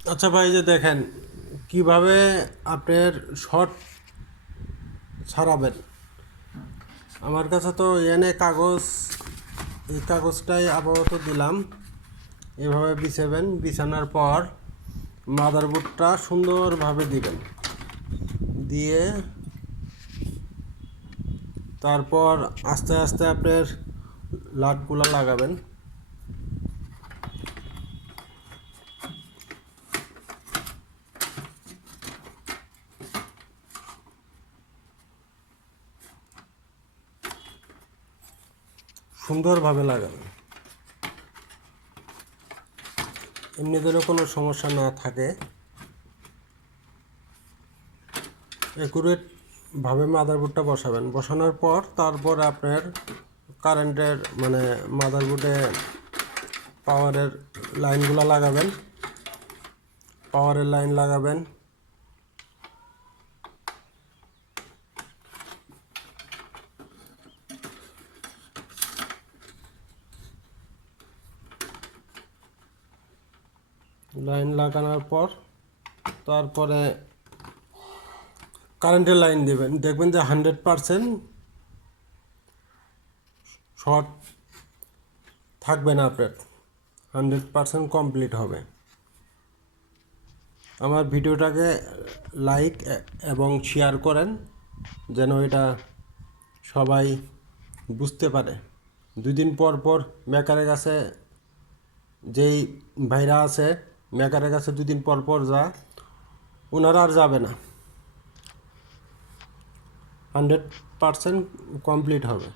আচ্ছা ভাই, যে দেখেন কিভাবে আপনার শর্ট ছাড়াবেন। আমার কাছে তো এনে কাগজ, এই কাগজটাই আপাতত দিলাম। এভাবে বিছাবেন, বিছানোর পর মাদারবোর্ডটা সুন্দরভাবে দিবেন, দিয়ে তারপর আস্তে আস্তে আপনার লাটগুলো লাগাবেন। সুন্দরভাবে লাগাবেন, এমনি যেন কোনো সমস্যা না থাকে। অ্যাকুরেটভাবে মাদারবোর্ডটা বসাবেন। বসানোর পর তারপর আপনার কারেন্টের মানে মাদারবোর্ডে পাওয়ারের লাইনগুলো লাগাবেন। পাওয়ারের লাইন লাগাবেন, লাইন লাগানোর পর তারপরে কারেন্টের লাইন দেবেন। দেখবেন যে 100% শর্ট থাকবে না আপনার, 100% কমপ্লিট হবে। আমার ভিডিওটাকে লাইক এবং শেয়ার করেন, যেন এটা সবাই বুঝতে পারে। 2 দিন পর পর মেকারের কাছে, যেই ভাইরা আছে মেকারের কাছে 2 দিন পর পর ওনারা আর যাবে না, 100% কমপ্লিট হবে।